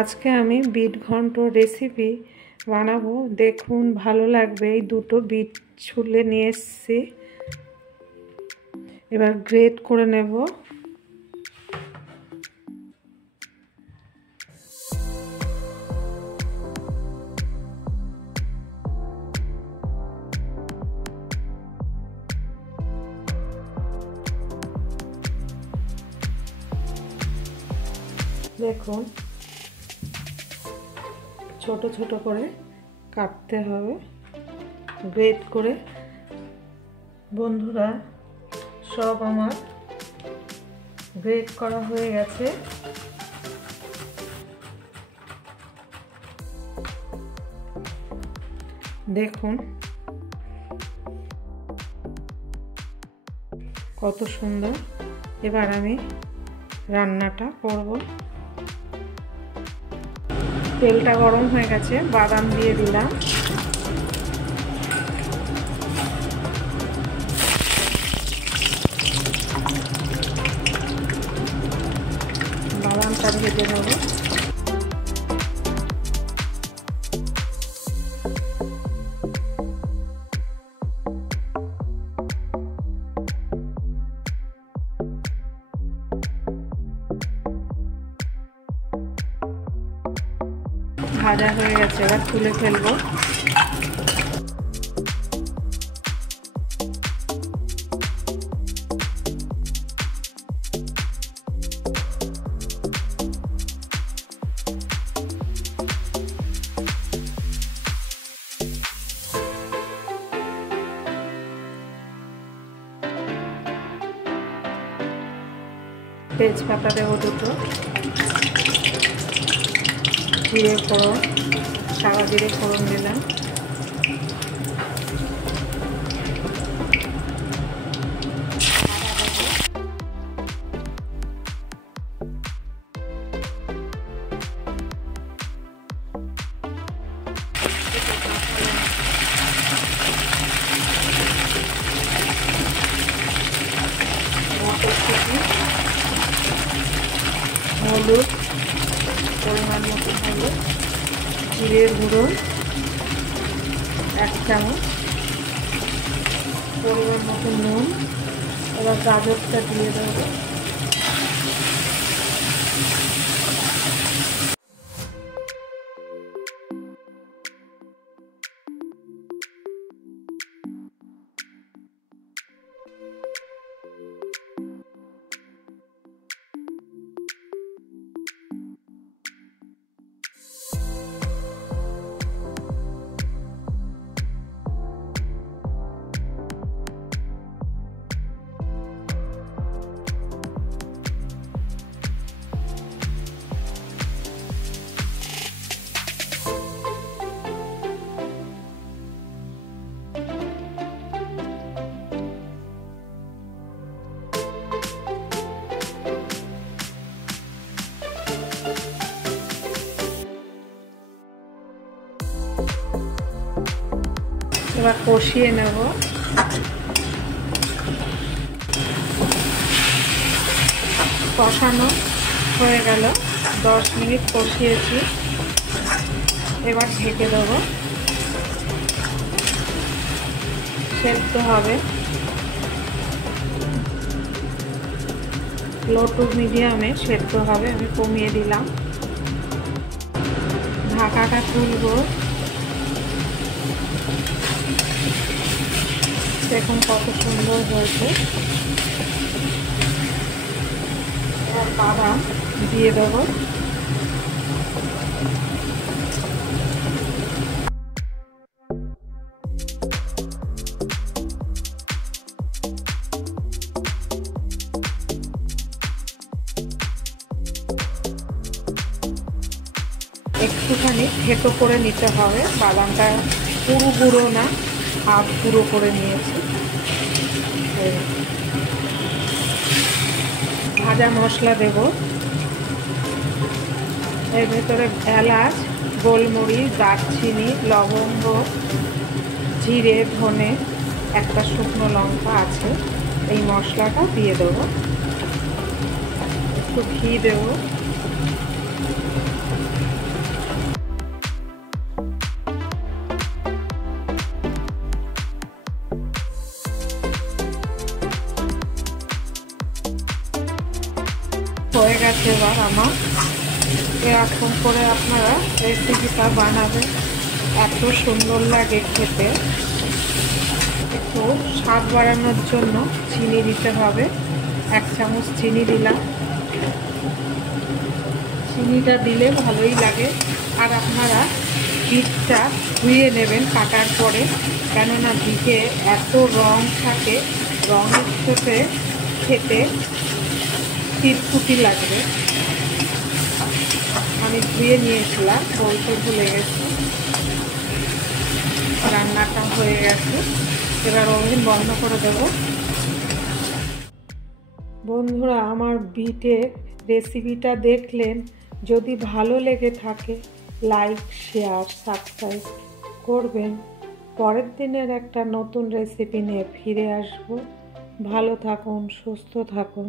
আজকে আমি বিট ঘন্ট রেসিপি বানাবো। দেখুন, ভালো লাগবে। এই দুটো বিট ছুলে নিয়ে এসেছি, এবার গ্রেট করে নেব। দেখুন, ছোট ছোট করে কাটতে হবে, গ্রেট করে। বন্ধুরা, সব আমার গ্রেট করা হয়ে গেছে। দেখুন কত সুন্দর। এবার আমি রান্নাটা করব। তেলটা গরম হয়ে গেছে, বাদাম দিয়ে দিলাম। বাদামটা ভেজে নেব। ভাজা হয়ে গেছে, এবার তুলে ফেলবো। তেজপাতা দেবো দুটো, জিরে ফোড়ন, সাদা জিরে ফোড়ন দিলাম। হলুদ, পরিমাণ মতো হলুদ, জিরের গুঁড়ো 1 চামচ, পরিমাণ মতো নুন। এবার গাজরটা দিয়ে দেবো। এবার কষিয়ে নেব। কষানো হয়ে গেল, 10 মিনিট কষিয়েছি। এবার ঢেকে দেবো, সেদ্ধ হবে। লো টু মিডিয়ামে সেদ্ধ হবে। আমি কমিয়ে দিলাম। ঢাকাটা তুলবো। দেখুন কত সুন্দর হয়েছে। এবার বাদাম দিয়ে দেবো। একটুখানি থেতো করে নিতে হবে। বাদামটা পুরো গুঁড়ো না, হাফ গুঁড়ো করে নিয়েছি। ভাজা মশলা দেব। এর ভেতরে এলাচ, গোলমরিচ, দারচিনি, লবঙ্গ, জিরে, ধনে, একটা শুকনো লঙ্কা আছে। এই মশলাটা দিয়ে দেবো। একটু ঘি দেবো। গেছে এবার আমার। এরকম করে আপনারা রেসিপিটা বানাবেন, এত সুন্দর লাগে খেতে। একটু স্বাদ বাড়ানোর জন্য চিনি দিতে হবে, 1 চামচ চিনি দিলাম। চিনিটা দিলে ভালোই লাগে। আর আপনারা বিটটা ধুয়ে নেবেন কাটার পরে, কেননা বিটে এত রং থাকে, রঙের সাথে খেতে তিতকুটি লাগবে। আমি ধুয়ে নিয়েছিলাম, বলতে ভুলে গেছি। রান্নাটা হয়ে গেছে, এবার ওভেন বন্ধ করে দেব। বন্ধুরা, আমার বিটের রেসিপিটা দেখলেন, যদি ভালো লেগে থাকে লাইক, শেয়ার, সাবস্ক্রাইব করবেন। পরের দিনের একটা নতুন রেসিপি নিয়ে ফিরে আসব। ভালো থাকুন, সুস্থ থাকুন।